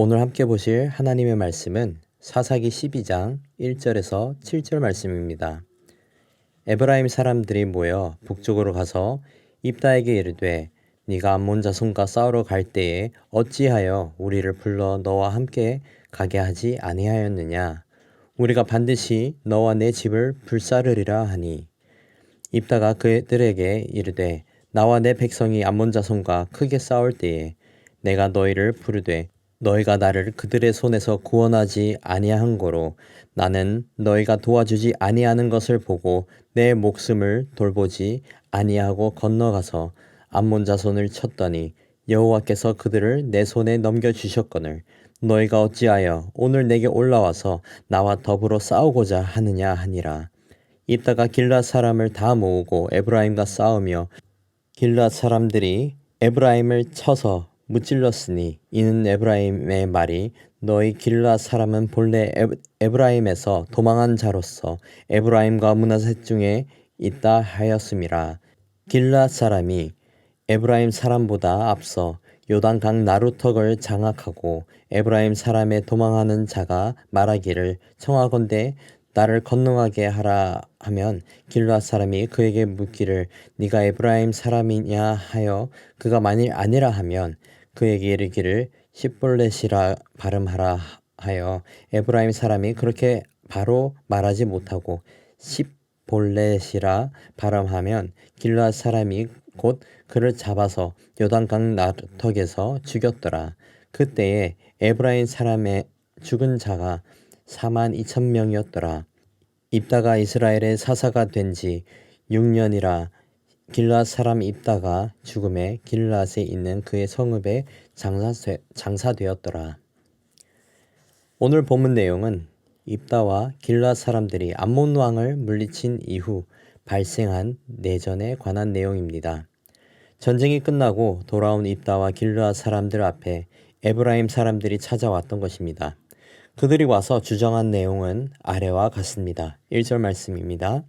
오늘 함께 보실 하나님의 말씀은 사사기 12장 1절에서 7절 말씀입니다. 에브라임 사람들이 모여 북쪽으로 가서 입다에게 이르되 네가 암몬 자손과 싸우러 갈 때에 어찌하여 우리를 불러 너와 함께 가게 하지 아니하였느냐. 우리가 반드시 너와 내 집을 불사르리라 하니 입다가 그들에게 이르되 나와 내 백성이 암몬 자손과 크게 싸울 때에 내가 너희를 부르되 너희가 나를 그들의 손에서 구원하지 아니한 고로 나는 너희가 도와주지 아니하는 것을 보고 내 목숨을 돌보지 아니하고 건너가서 암몬 자손을 쳤더니 여호와께서 그들을 내 손에 넘겨주셨거늘 너희가 어찌하여 오늘 내게 올라와서 나와 더불어 싸우고자 하느냐 하니라. 입다가 길앗 사람을 다 모으고 에브라임과 싸우며 길앗 사람들이 에브라임을 쳐서 무찔렀으니 이는 에브라임의 말이 너희 길앗 사람은 본래 에브라임에서 도망한 자로서 에브라임과 므낫셋 중에 있다 하였음이라. 길앗 사람이 에브라임 사람보다 앞서 요단강 나루턱을 장악하고 에브라임 사람의 도망하는 자가 말하기를 청하건대 나를 건너가게 하라 하면 길앗 사람이 그에게 묻기를 네가 에브라임 사람이냐 하여 그가 만일 아니라 하면 그에게 이르기를 십볼렛이라 발음하라 하여 에브라임 사람이 그렇게 바로 말하지 못하고 십볼렛이라 발음하면 길앗 사람이 곧 그를 잡아서 요단강 나루턱에서 죽였더라. 그때에 에브라임 사람의 죽은 자가 42,000명이었더라. 입다가 이스라엘의 사사가 된 지 6년이라 길앗 사람 입다가 죽음에 길앗에 있는 그의 성읍에 장사되었더라. 오늘 본문 내용은 입다와 길앗 사람들이 암몬 왕을 물리친 이후 발생한 내전에 관한 내용입니다. 전쟁이 끝나고 돌아온 입다와 길앗 사람들 앞에 에브라임 사람들이 찾아왔던 것입니다. 그들이 와서 주장한 내용은 아래와 같습니다. 1절 말씀입니다.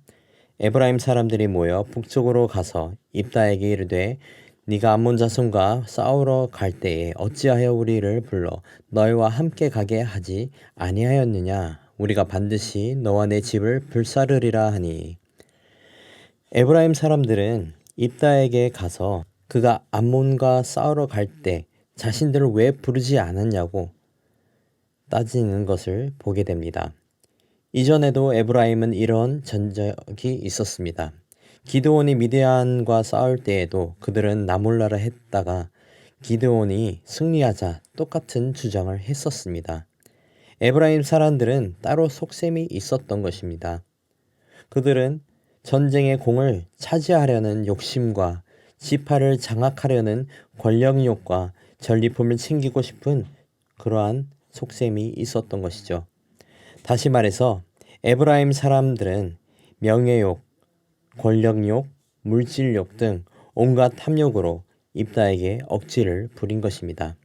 에브라임 사람들이 모여 북쪽으로 가서 입다에게 이르되 네가 암몬 자손과 싸우러 갈 때에 어찌하여 우리를 불러 너희와 함께 가게 하지 아니하였느냐. 우리가 반드시 너와 내 집을 불사르리라 하니. 에브라임 사람들은 입다에게 가서 그가 암몬과 싸우러 갈 때 자신들을 왜 부르지 않았냐고 따지는 것을 보게 됩니다. 이전에도 에브라임은 이런 전적이 있었습니다. 기드온이 미디안과 싸울 때에도 그들은 나 몰라라 했다가 기드온이 승리하자 똑같은 주장을 했었습니다. 에브라임 사람들은 따로 속셈이 있었던 것입니다. 그들은 전쟁의 공을 차지하려는 욕심과 지파를 장악하려는 권력욕과 전리품을 챙기고 싶은 그러한 속셈이 있었던 것이죠. 다시 말해서 에브라임 사람들은 명예욕, 권력욕, 물질욕 등 온갖 탐욕으로 입다에게 억지를 부린 것입니다.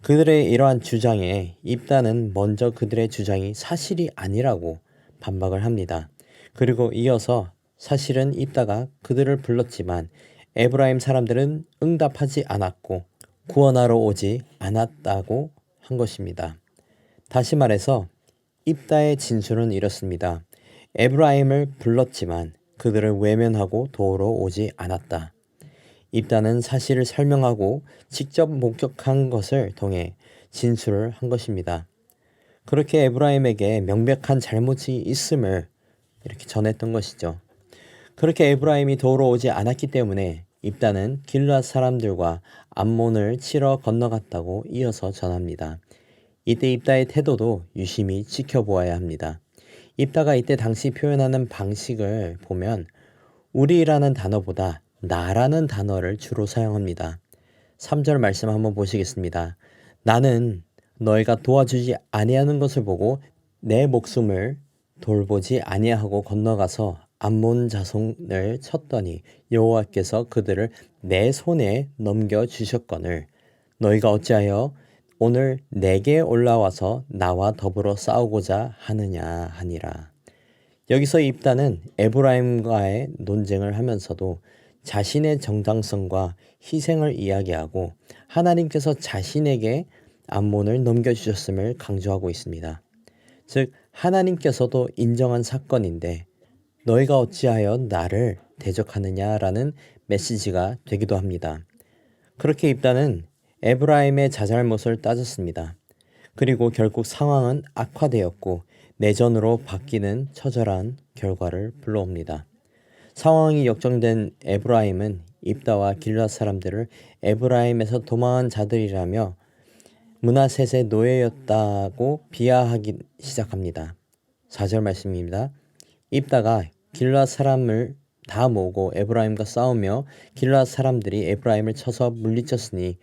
그들의 이러한 주장에 입다는 먼저 그들의 주장이 사실이 아니라고 반박을 합니다. 그리고 이어서 사실은 입다가 그들을 불렀지만 에브라임 사람들은 응답하지 않았고 구원하러 오지 않았다고 한 것입니다. 다시 말해서 입다의 진술은 이렇습니다. 에브라임을 불렀지만 그들을 외면하고 도우러 오지 않았다. 입다는 사실을 설명하고 직접 목격한 것을 통해 진술을 한 것입니다. 그렇게 에브라임에게 명백한 잘못이 있음을 이렇게 전했던 것이죠. 그렇게 에브라임이 도우러 오지 않았기 때문에 입다는 길앗 사람들과 암몬을 치러 건너갔다고 이어서 전합니다. 이때 입다의 태도도 유심히 지켜보아야 합니다. 입다가 이때 당시 표현하는 방식을 보면 우리라는 단어보다 나라는 단어를 주로 사용합니다. 3절 말씀 한번 보시겠습니다. 나는 너희가 도와주지 아니하는 것을 보고 내 목숨을 돌보지 아니하고 건너가서 암몬 자손을 쳤더니 여호와께서 그들을 내 손에 넘겨주셨거늘 너희가 어찌하여 오늘 내게 올라와서 나와 더불어 싸우고자 하느냐 하니라. 여기서 입다는 에브라임과의 논쟁을 하면서도 자신의 정당성과 희생을 이야기하고 하나님께서 자신에게 암몬을 넘겨주셨음을 강조하고 있습니다. 즉 하나님께서도 인정한 사건인데 너희가 어찌하여 나를 대적하느냐라는 메시지가 되기도 합니다. 그렇게 입다는 에브라임의 자잘못을 따졌습니다. 그리고 결국 상황은 악화되었고 내전으로 바뀌는 처절한 결과를 불러옵니다. 상황이 역정된 에브라임은 입다와 길앗 사람들을 에브라임에서 도망한 자들이라며 므낫셋의 노예였다고 비하하기 시작합니다. 4절 말씀입니다. 입다가 길앗 사람을 다 모으고 에브라임과 싸우며 길앗 사람들이 에브라임을 쳐서 물리쳤으니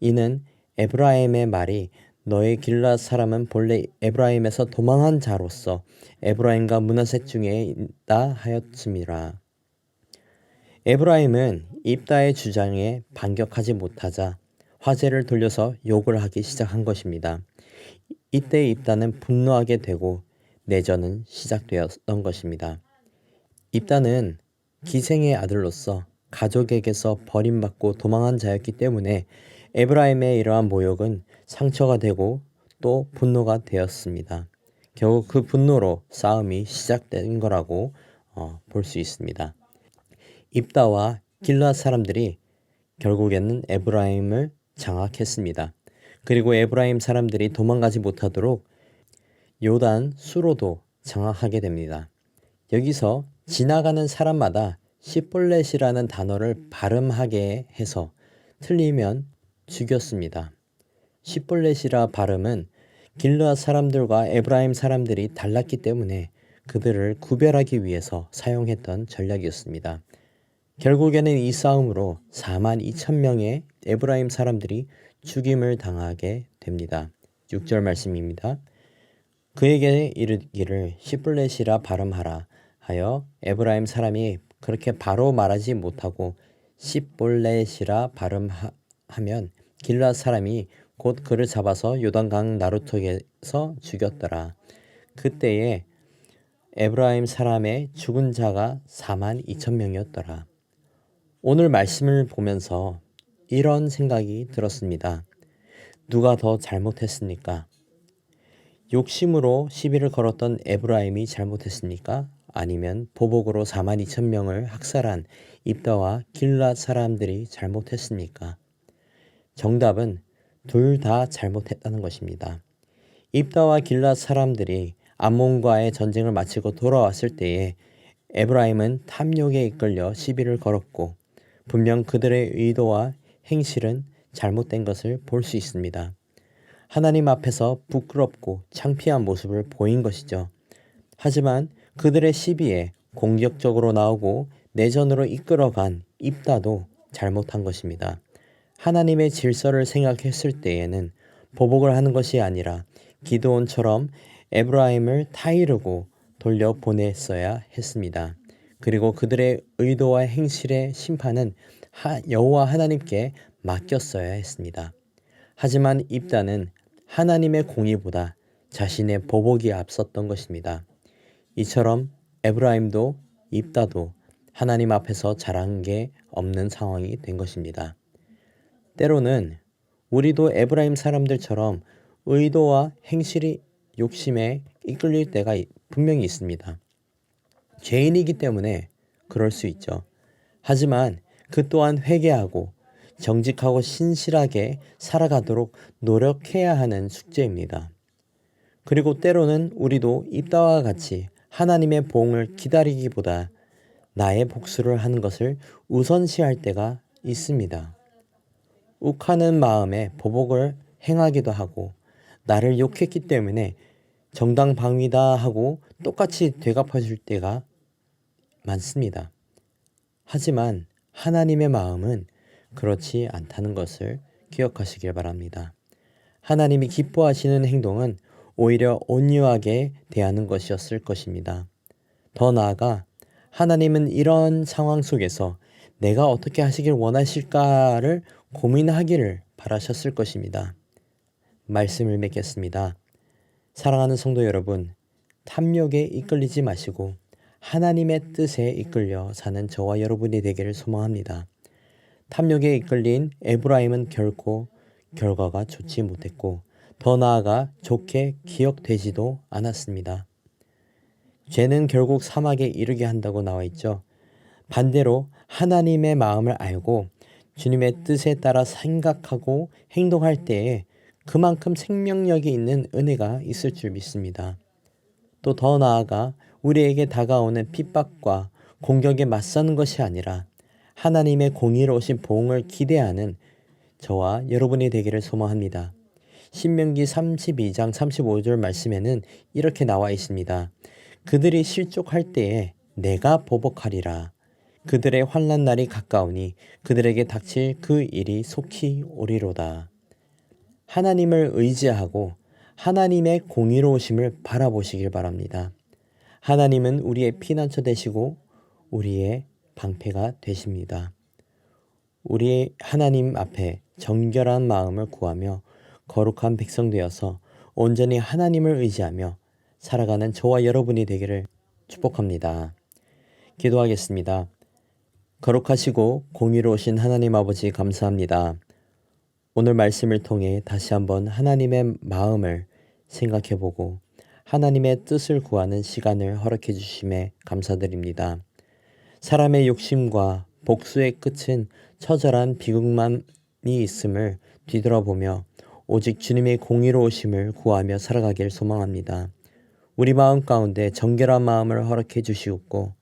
이는 에브라임의 말이 너의 길앗 사람은 본래 에브라임에서 도망한 자로서 에브라임과 므낫셋 중에 있다 하였음이라. 에브라임은 입다의 주장에 반격하지 못하자 화제를 돌려서 욕을 하기 시작한 것입니다. 이때 입다는 분노하게 되고 내전은 시작되었던 것입니다. 입다는 기생의 아들로서 가족에게서 버림받고 도망한 자였기 때문에 에브라임의 이러한 모욕은 상처가 되고 또 분노가 되었습니다. 결국 그 분노로 싸움이 시작된 거라고 볼 수 있습니다. 입다와 길앗 사람들이 결국에는 에브라임을 장악했습니다. 그리고 에브라임 사람들이 도망가지 못하도록 요단 수로도 장악하게 됩니다. 여기서 지나가는 사람마다 시볼렛이라는 단어를 발음하게 해서 틀리면 죽였습니다. 시볼렛이라 발음은 길르앗 사람들과 에브라임 사람들이 달랐기 때문에 그들을 구별하기 위해서 사용했던 전략이었습니다. 결국에는 이 싸움으로 42,000명의 에브라임 사람들이 죽임을 당하게 됩니다. 6절 말씀입니다. 그에게 이르기를 시블렛이라 발음하라 하여 에브라임 사람이 그렇게 바로 말하지 못하고 시볼렛이라 발음하면 길앗 사람이 곧 그를 잡아서 요단강 나루턱에서 죽였더라. 그때에 에브라임 사람의 죽은 자가 42,000명이었더라. 오늘 말씀을 보면서 이런 생각이 들었습니다. 누가 더 잘못했습니까? 욕심으로 시비를 걸었던 에브라임이 잘못했습니까? 아니면 보복으로 42,000명을 학살한 입다와 길앗 사람들이 잘못했습니까? 정답은 둘 다 잘못했다는 것입니다. 입다와 길앗 사람들이 암몬과의 전쟁을 마치고 돌아왔을 때에 에브라임은 탐욕에 이끌려 시비를 걸었고 분명 그들의 의도와 행실은 잘못된 것을 볼 수 있습니다. 하나님 앞에서 부끄럽고 창피한 모습을 보인 것이죠. 하지만 그들의 시비에 공격적으로 나오고 내전으로 이끌어간 입다도 잘못한 것입니다. 하나님의 질서를 생각했을 때에는 보복을 하는 것이 아니라 기드온처럼 에브라임을 타이르고 돌려보냈어야 했습니다. 그리고 그들의 의도와 행실의 심판은 여호와 하나님께 맡겼어야 했습니다. 하지만 입다는 하나님의 공의보다 자신의 보복이 앞섰던 것입니다. 이처럼 에브라임도 입다도 하나님 앞에서 잘한 게 없는 상황이 된 것입니다. 때로는 우리도 에브라임 사람들처럼 의도와 행실이 욕심에 이끌릴 때가 분명히 있습니다. 죄인이기 때문에 그럴 수 있죠. 하지만 그 또한 회개하고 정직하고 신실하게 살아가도록 노력해야 하는 숙제입니다. 그리고 때로는 우리도 입다와 같이 하나님의 보응을 기다리기보다 나의 복수를 하는 것을 우선시할 때가 있습니다. 욱하는 마음에 보복을 행하기도 하고 나를 욕했기 때문에 정당방위다 하고 똑같이 되갚아줄 때가 많습니다. 하지만 하나님의 마음은 그렇지 않다는 것을 기억하시길 바랍니다. 하나님이 기뻐하시는 행동은 오히려 온유하게 대하는 것이었을 것입니다. 더 나아가 하나님은 이런 상황 속에서 내가 어떻게 하시길 원하실까를 고민하기를 바라셨을 것입니다. 말씀을 맺겠습니다. 사랑하는 성도 여러분, 탐욕에 이끌리지 마시고 하나님의 뜻에 이끌려 사는 저와 여러분이 되기를 소망합니다. 탐욕에 이끌린 에브라임은 결코 결과가 좋지 못했고 더 나아가 좋게 기억되지도 않았습니다. 죄는 결국 사막에 이르게 한다고 나와 있죠. 반대로 하나님의 마음을 알고 주님의 뜻에 따라 생각하고 행동할 때에 그만큼 생명력이 있는 은혜가 있을 줄 믿습니다. 또 더 나아가 우리에게 다가오는 핍박과 공격에 맞서는 것이 아니라 하나님의 공의로우신 보응을 기대하는 저와 여러분이 되기를 소망합니다. 신명기 32장 35절 말씀에는 이렇게 나와 있습니다. 그들이 실족할 때에 내가 보복하리라. 그들의 환난 날이 가까우니 그들에게 닥칠 그 일이 속히 오리로다. 하나님을 의지하고 하나님의 공의로우심을 바라보시길 바랍니다. 하나님은 우리의 피난처 되시고 우리의 방패가 되십니다. 우리의 하나님 앞에 정결한 마음을 구하며 거룩한 백성 되어서 온전히 하나님을 의지하며 살아가는 저와 여러분이 되기를 축복합니다. 기도하겠습니다. 거룩하시고 공의로우신 하나님 아버지 감사합니다. 오늘 말씀을 통해 다시 한번 하나님의 마음을 생각해보고 하나님의 뜻을 구하는 시간을 허락해 주심에 감사드립니다. 사람의 욕심과 복수의 끝은 처절한 비극만이 있음을 뒤돌아보며 오직 주님의 공의로우심을 구하며 살아가길 소망합니다. 우리 마음 가운데 정결한 마음을 허락해 주시옵고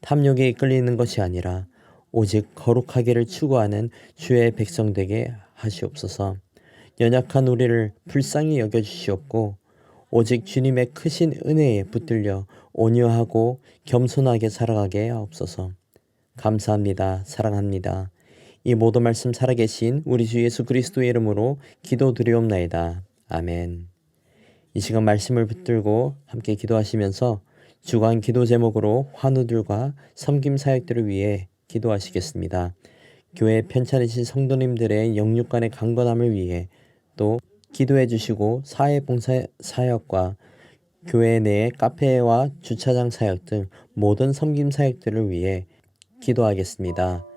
탐욕에 이끌리는 것이 아니라 오직 거룩하기를 추구하는 주의 백성 되게 하시옵소서. 연약한 우리를 불쌍히 여겨주시옵고 오직 주님의 크신 은혜에 붙들려 온유하고 겸손하게 살아가게 하옵소서. 감사합니다. 사랑합니다. 이 모든 말씀 살아계신 우리 주 예수 그리스도의 이름으로 기도드리옵나이다. 아멘. 이 시간 말씀을 붙들고 함께 기도하시면서 주간 기도 제목으로 환우들과 섬김 사역들을 위해 기도하시겠습니다. 교회 편찮으신 성도님들의 영육간의 강건함을 위해 또 기도해 주시고 사회봉사 사역과 교회 내의 카페와 주차장 사역 등 모든 섬김 사역들을 위해 기도하겠습니다.